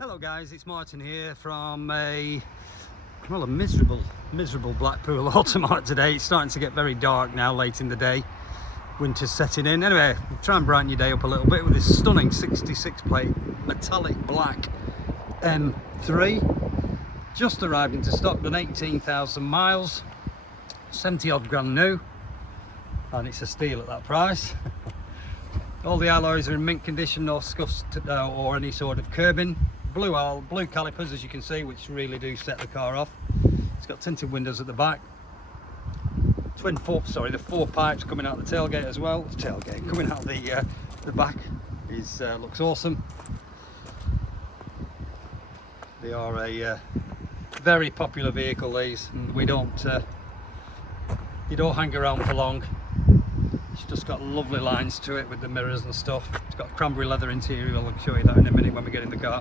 Hello guys, it's Martin here from a miserable Blackpool Automart today. It's starting to get very dark now, late in the day. Winter's setting in. Anyway, we'll try and brighten your day up a little bit with this stunning 66 plate metallic black M3. Just arrived into stock, done 18,000 miles, 70 odd grand new, and it's a steal at that price. All the alloys are in mint condition, no scuffs or any sort of curbing. Blue calipers, as you can see, which really do set the car off. It's got tinted windows at the back. The four pipes coming out the tailgate as well. Tailgate coming out the back is looks awesome. They are a very popular vehicle, these, and you don't hang around for long. It's just got lovely lines to it with the mirrors and stuff. It's got cranberry leather interior. I'll show you that in a minute when we get in the car.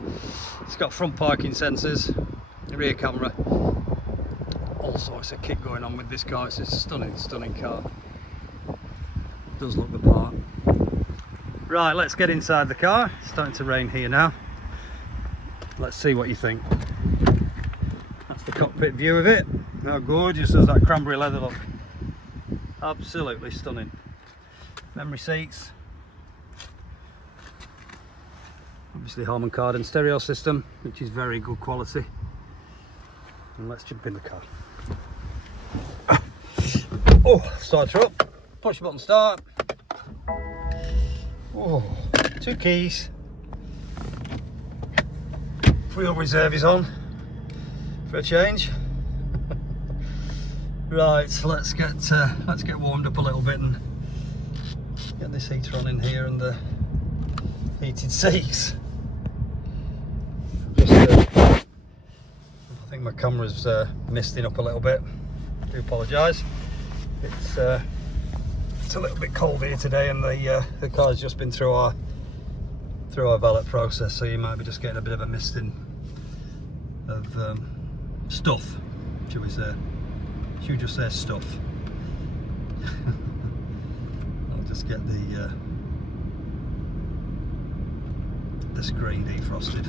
It's got front parking sensors, rear camera, all sorts of kit going on with this car. It's a stunning car. It does look the part. Right, let's get inside the car. It's starting to rain here now. Let's see what you think. That's the cockpit view of it. How gorgeous does that cranberry leather look? Absolutely stunning. Memory seats, obviously Harman Kardon stereo system, which is very good quality. And let's jump in the car. Oh, start her up, push button start. Oh, 2 keys. Wheel reserve is on for a change. Right, so let's get warmed up a little bit and get this heater on in here and the heated seats. I think my camera's misting up a little bit. I do apologise. It's a little bit cold here today, and the car's just been through our valet process, so you might be just getting a bit of a misting of stuff, shall we say. Should we just say stuff? Just get the screen defrosted.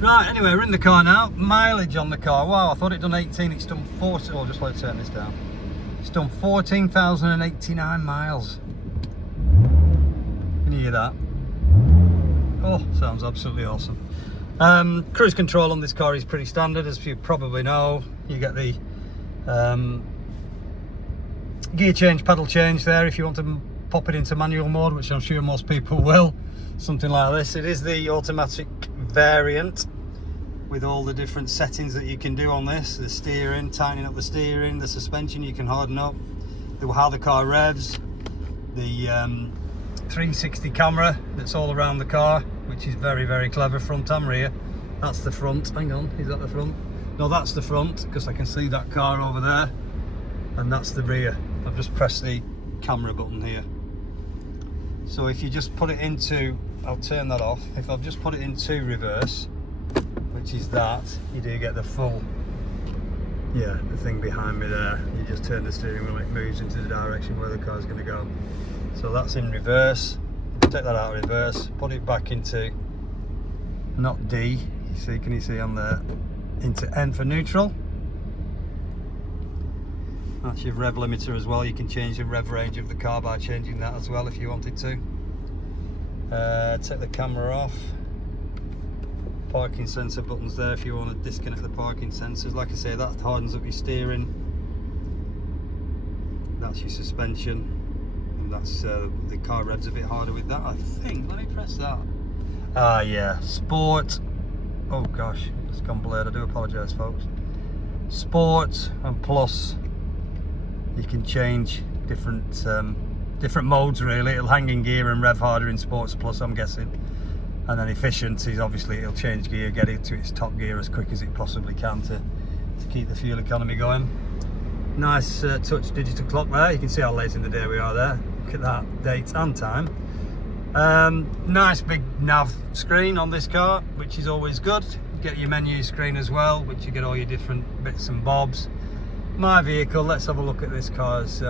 Right, anyway, we're in the car now. Mileage on the car, wow, I thought it done 18, it's done 40. Oh, just let me turn this down. It's done 14,089 miles. Can you hear that? Oh, sounds absolutely awesome. Cruise control on this car is pretty standard, as you probably know. You get the gear change, pedal change there if you want to pop it into manual mode, which I'm sure most people will. Something like this. It is the automatic variant with all the different settings that you can do on this. The steering, tightening up the steering, the suspension you can harden up, how the car revs, the 360 camera that's all around the car, which is very clever, front and rear. That's the front. Hang on, is that the front? No, that's the front, because I can see that car over there, and that's the rear. I've just pressed the camera button here. So if you just put it into, I'll turn that off. If I've just put it into reverse, which is that, you do get the full, the thing behind me there. You just turn the steering wheel, it moves into the direction where the car's going to go. So that's in reverse. Take that out of reverse, put it back into, not D, you see, can you see on there, into N for neutral. That's your rev limiter as well. You can change the rev range of the car by changing that as well if you wanted to. Take the camera off. Parking sensor buttons there if you want to disconnect the parking sensors. Like I say, that hardens up your steering. That's your suspension. And that's the car revs a bit harder with that, I think. Let me press that. Yeah, Sport. Oh gosh, it's gone blurred. I do apologise, folks. Sport and Plus. You can change different modes really. It'll hang in gear and rev harder in Sports Plus, I'm guessing. And then efficient is obviously it'll change gear, get it to its top gear as quick as it possibly can to keep the fuel economy going. Nice touch digital clock there. You can see how late in the day we are there. Look at that, date and time. Nice big nav screen on this car, which is always good. You get your menu screen as well, which you get all your different bits and bobs. My vehicle, let's have a look at this car's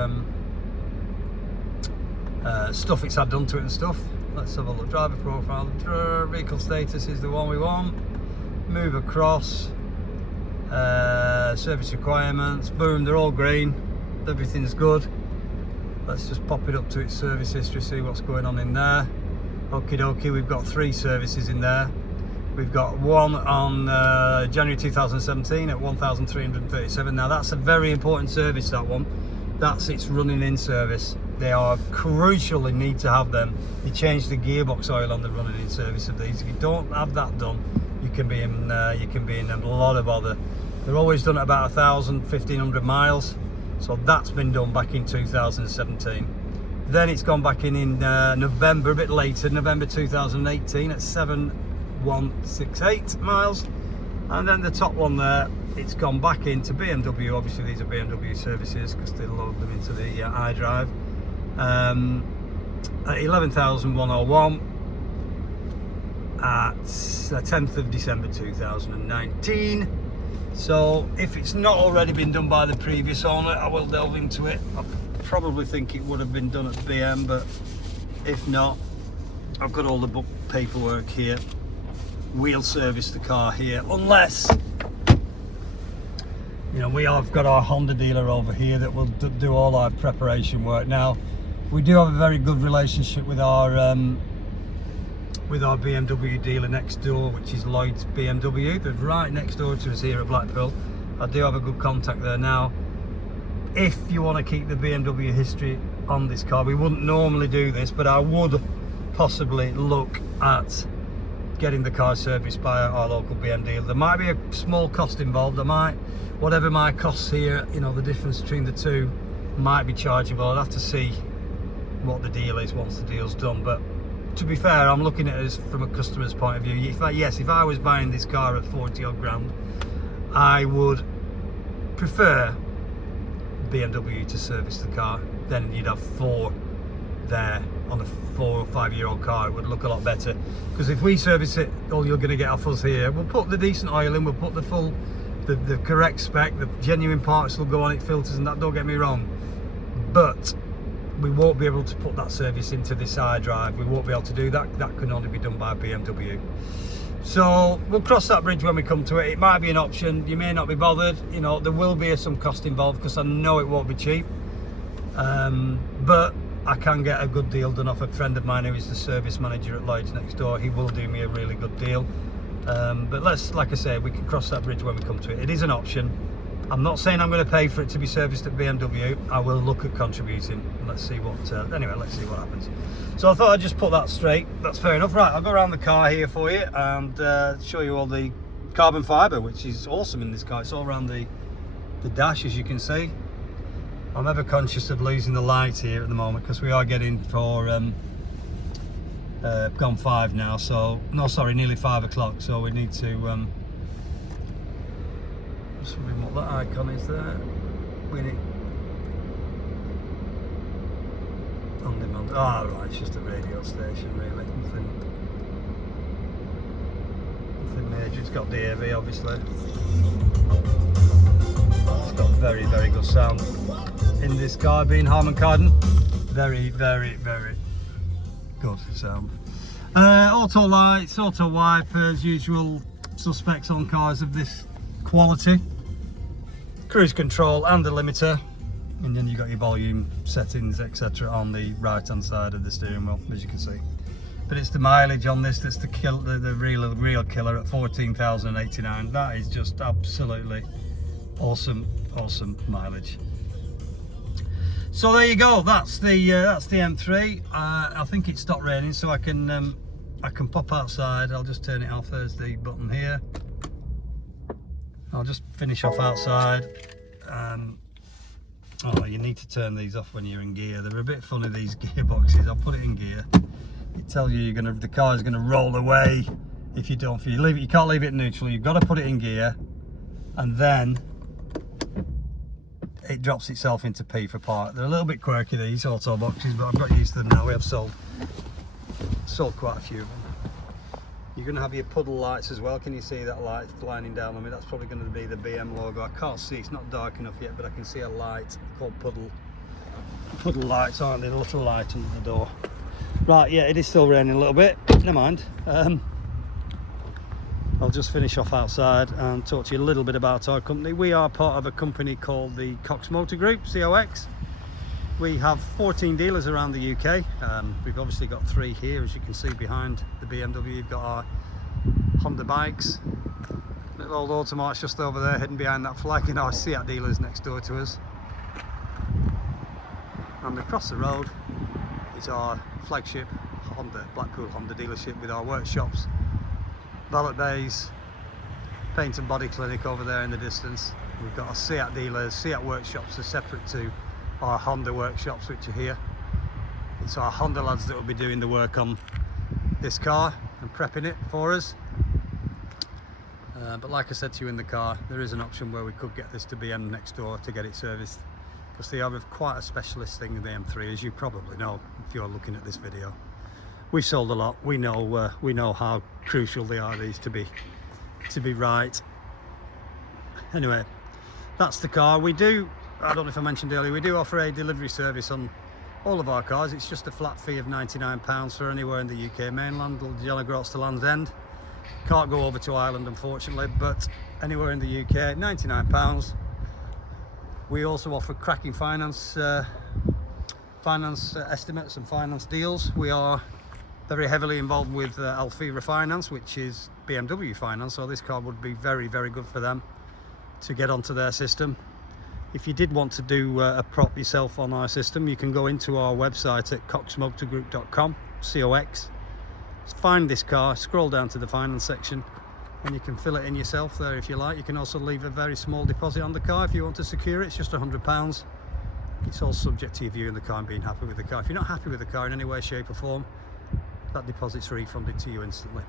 stuff it's had done to it and stuff. Let's have a look. Driver profile, vehicle status is the one we want. Move across. Service requirements, boom, they're all green. Everything's good. Let's just pop it up to its service history, see what's going on in there. Okie dokie, we've got 3 services in there. We've got one on January 2017 at 1,337. Now that's a very important service, that one. That's its running in service. They are crucial, they need to have them. You change the gearbox oil on the running in service of these. If you don't have that done, you can be in a lot of bother. They're always done at about 1,000, 1,500 miles. So that's been done back in 2017. Then it's gone back in November, a bit later, November 2018 at 7,168 miles. And then the top one there, it's gone back into BMW. Obviously these are BMW services because they load them into the iDrive. At 11,101 at the 10th of December 2019. So if it's not already been done by the previous owner, I will delve into it. I probably think it would have been done at BM, but if not, I've got all the book paperwork here. We'll service the car here, unless, you know, we have got our Honda dealer over here that will do all our preparation work. Now, we do have a very good relationship with our BMW dealer next door, which is Lloyd's BMW. They're right next door to us here at Blackpool. I do have a good contact there. Now, if you want to keep the BMW history on this car, we wouldn't normally do this, but I would possibly look at getting the car serviced by our local BMW dealer. There might be a small cost involved. I might, whatever my costs here, you know, the difference between the two might be chargeable. I'd have to see what the deal is once the deal's done. But to be fair, I'm looking at it from a customer's point of view. If I was buying this car at 40 odd grand, I would prefer BMW to service the car. Then you'd have 4 there on a 4 or 5 year old car. It would look a lot better, because if we service it, all you're going to get off us here, we'll put the decent oil in, we'll put the full, the correct spec, the genuine parts will go on it, filters and that, don't get me wrong, but we won't be able to put that service into this iDrive. We won't be able to do that. That can only be done by BMW. So we'll cross that bridge when we come to it. It might be an option. You may not be bothered. You know, there will be some cost involved, because I know it won't be cheap. But I can get a good deal done off a friend of mine who is the service manager at Lloyd's next door. He will do me a really good deal. But let's, like I say, we can cross that bridge when we come to it. It is an option. I'm not saying I'm going to pay for it to be serviced at BMW. I will look at contributing. Let's see what, anyway, let's see what happens. So I thought I'd just put that straight. That's fair enough. Right, I'll go around the car here for you and show you all the carbon fibre, which is awesome in this car. It's all around the dash, as you can see. I'm ever conscious of losing the light here at the moment, because we are getting for gone 5 now. So, no, sorry, nearly 5 o'clock. So we need to just wondering what that icon is there. We need on demand. Ah, right, it's just a radio station, really. Nothing major. It's got DAB, obviously. It's got very, very good sound in this car, being Harman Kardon. Very, very, very good sound. Auto lights, auto wipers, usual suspects on cars of this quality. Cruise control and the limiter, and then you've got your volume settings, etc. on the right hand side of the steering wheel, as you can see. But it's the mileage on this that's the real killer at 14,089. That is just absolutely awesome mileage. So there you go. That's the M3. I think it stopped raining, so I can pop outside. I'll just turn it off. There's the button here. I'll just finish off outside. Oh, you need to turn these off when you're in gear. They're a bit funny, these gearboxes. I'll put it in gear. It tells you the car is going to roll away if you don't. If you leave it, you can't leave it neutral. You've got to put it in gear, and then it drops itself into P for park. They're a little bit quirky, these auto boxes, but I've got used to them now. We have sold quite a few of them. You're going to have your Puddle Lights as well. Can you see that light lining down on me? That's probably going to be the BM logo. I can't see, it's not dark enough yet, but I can see a light called Puddle Lights, aren't they? A little light under the door. Right, yeah, it is still raining a little bit. Never mind. I'll just finish off outside and talk to you a little bit about our company. We are part of a company called the Cox Motor Group, COX. We have 14 dealers around the UK. We've obviously got 3 here, as you can see behind the BMW. You've got our Honda bikes. Little old Automart's just over there, hidden behind that flag, and our Seat dealers next door to us. And across the road is our flagship Honda, Blackpool Honda dealership, with our workshops, valet bays, paint and body clinic over there in the distance. We've got our Seat dealers. Seat workshops are separate to our Honda workshops, which are here. It's our Honda lads that will be doing the work on this car and prepping it for us. But like I said to you in the car, there is an option where we could get this to BM next door to get it serviced, because they have quite a specialist thing in the M3, as you probably know if you're looking at this video. We've sold a lot. We know how crucial they are, these, to be right. Anyway, that's the car. We do, I don't know if I mentioned earlier, we do offer a delivery service on all of our cars. It's just a flat fee of £99 for anywhere in the UK mainland, John Groats to Land's End. Can't go over to Ireland, unfortunately, but anywhere in the UK, £99. We also offer cracking finance estimates and finance deals. We are very heavily involved with Alfira Finance, which is BMW finance, so this car would be very, very good for them to get onto their system. If you did want to do a prop yourself on our system, you can go into our website at coxmotorgroup.com, COX, find this car, scroll down to the finance section, and you can fill it in yourself there if you like. You can also leave a very small deposit on the car if you want to secure it. It's just £100. It's all subject to you viewing the car and being happy with the car. If you're not happy with the car in any way, shape or form, that deposit's refunded to you instantly.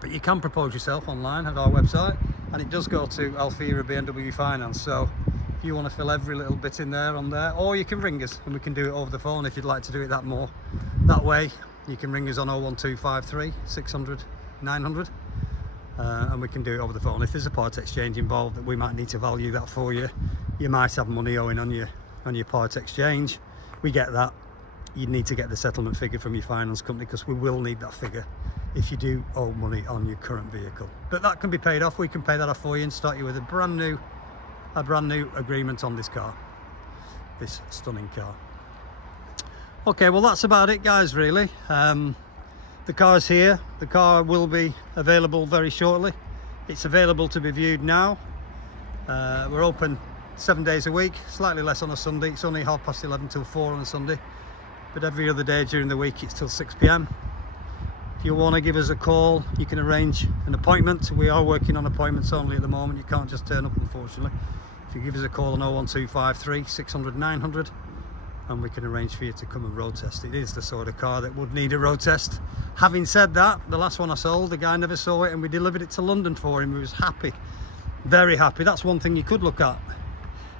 But you can propose yourself online at our website, and it does go to Alfira BMW Finance. So if you want to fill every little bit in there on there, or you can ring us and we can do it over the phone if you'd like to do it that way. You can ring us on 01253 600 900 and we can do it over the phone. If there's a part exchange involved, that we might need to value that for you. You might have money owing on your part exchange. We get that. You need to get the settlement figure from your finance company, because we will need that figure if you do owe money on your current vehicle. But that can be paid off. We can pay that off for you and start you with a brand new agreement on this car, this stunning car. Okay, well that's about it, guys, really. The car's here. The car will be available very shortly. It's available to be viewed now. We're open 7 days a week, slightly less on a Sunday. It's only 11:30 till 4 on a Sunday, but every other day during the week it's till 6 p.m. If you want to give us a call, you can arrange an appointment. We are working on appointments only at the moment. You can't just turn up, unfortunately. If you give us a call on 01253 600 900, and we can arrange for you to come and road test. It is the sort of car that would need a road test. Having said that, the last one I sold, the guy never saw it, and we delivered it to London for him. He was happy, very happy. That's one thing you could look at.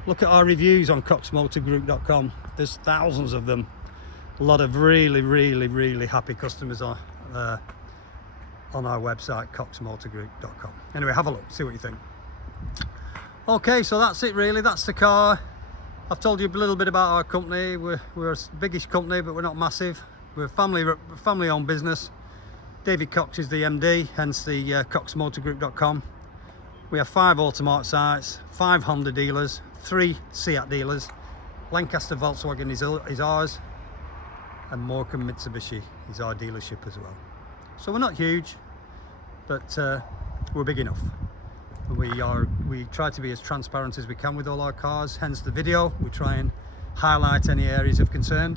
Look at our reviews on coxmotorgroup.com. There's thousands of them. A lot of really, really, really happy customers on our website, coxmotorgroup.com. Anyway, have a look, see what you think. Okay, so that's it really. That's the car. I've told you a little bit about our company. We're a biggish company, but we're not massive. We're a family-owned business. David Cox is the MD, hence the coxmotorgroup.com. We have 5 Automart sites, 5 Honda dealers, 3 Seat dealers. Lancaster Volkswagen is ours, and Morecambe Mitsubishi is our dealership as well. So we're not huge, but we're big enough. We try to be as transparent as we can with all our cars, hence the video. We try and highlight any areas of concern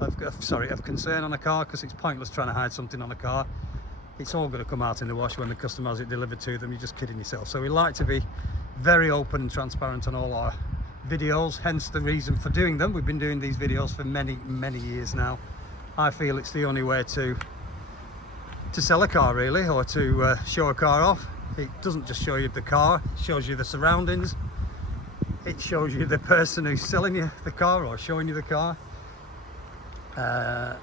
on a car, because it's pointless trying to hide something on a car. It's all going to come out in the wash when the customer has it delivered to them. You're just kidding yourself. So we like to be very open and transparent on all our videos, hence the reason for doing them. We've been doing these videos for many years now. I feel it's the only way to sell a car, really, or to show a car off. It doesn't just show you the car, it shows you the surroundings. It shows you the person who's selling you the car or showing you the car.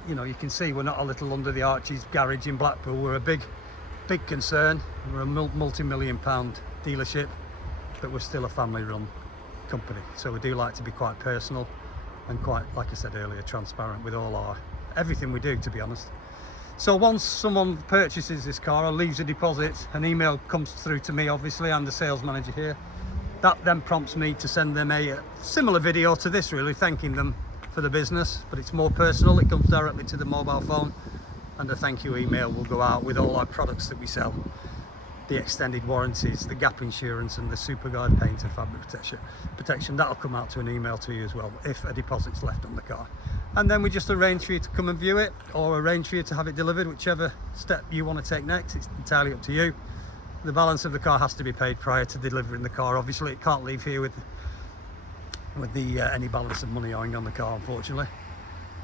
You know, you can see we're not a little under the arches garage in Blackpool. We're a big concern. We're a multi-million-pound dealership, but we're still a family-run company. So we do like to be quite personal and quite, like I said earlier, transparent with all our everything we do, to be honest. So once someone purchases this car or leaves a deposit, an email comes through to me, obviously. I'm the sales manager here. That then prompts me to send them a similar video to this, really, thanking them for the business, but it's more personal. It comes directly to the mobile phone, and a thank you email will go out with all our products that we sell. The extended warranties, the gap insurance, and the SuperGuard paint and fabric protection. That'll come out to an email to you as well if a deposit's left on the car. And then we just arrange for you to come and view it, or arrange for you to have it delivered, whichever step you want to take next. It's entirely up to you. The balance of the car has to be paid prior to delivering the car. Obviously, it can't leave here with any balance of money owing on the car, unfortunately.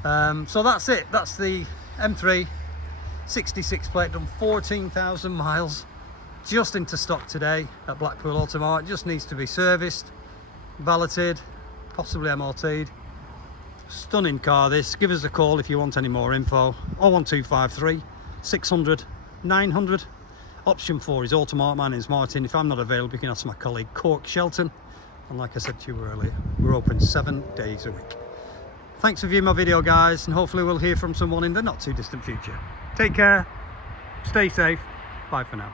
So that's it. That's the M3 66 plate, done 14,000 miles. Just into stock today at Blackpool Automart. Just needs to be serviced, valeted, possibly MOT'd. Stunning car this. Give us a call if you want any more info. 01253 600 900. Option 4 is Automart. My name's Martin. If I'm not available, you can ask my colleague Cork Shelton. And like I said to you earlier, we're open 7 days a week. Thanks for viewing my video, guys, and hopefully we'll hear from someone in the not too distant future. Take care, stay safe, bye for now.